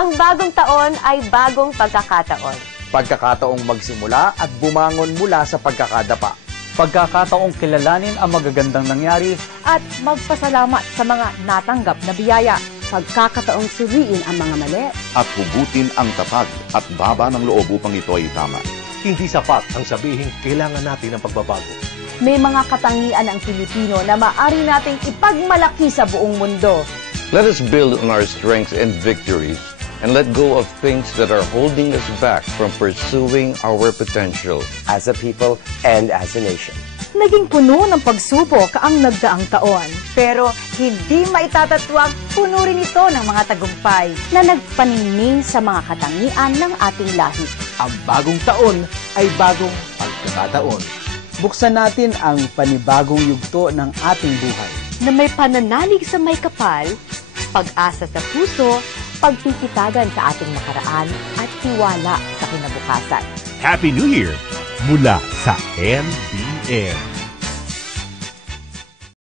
Ang bagong taon ay bagong pagkakataon. Pagkakataong magsimula at bumangon mula sa pagkakadapa. Pagkakataong kilalanin ang magagandang nangyari at magpasalamat sa mga natanggap na biyaya. Pagkakataong suriin ang mga mali at hugutin ang tatag at baba ng loob upang ito ay tama. Hindi sapat ang sabihin kailangan natin ng pagbabago. May mga katangian ang Pilipino na maaari nating ipagmalaki sa buong mundo. Let us build on our strengths and victories and let go of things that are holding us back from pursuing our potential as a people and as a nation. Naging puno ng pagsubok ang nagdaang taon, pero hindi maitatatwag puno rin ito ng mga tagumpay na nagpaningning sa mga katangian ng ating lahi. Ang bagong taon ay bagong pagkakataon. Buksan natin ang panibagong yugto ng ating buhay. Na may pananalig sa may kapal, pag-asa sa puso, pagpipitagan sa ating nakaraan at tiwala sa kinabukasan. Happy New Year mula sa MBN.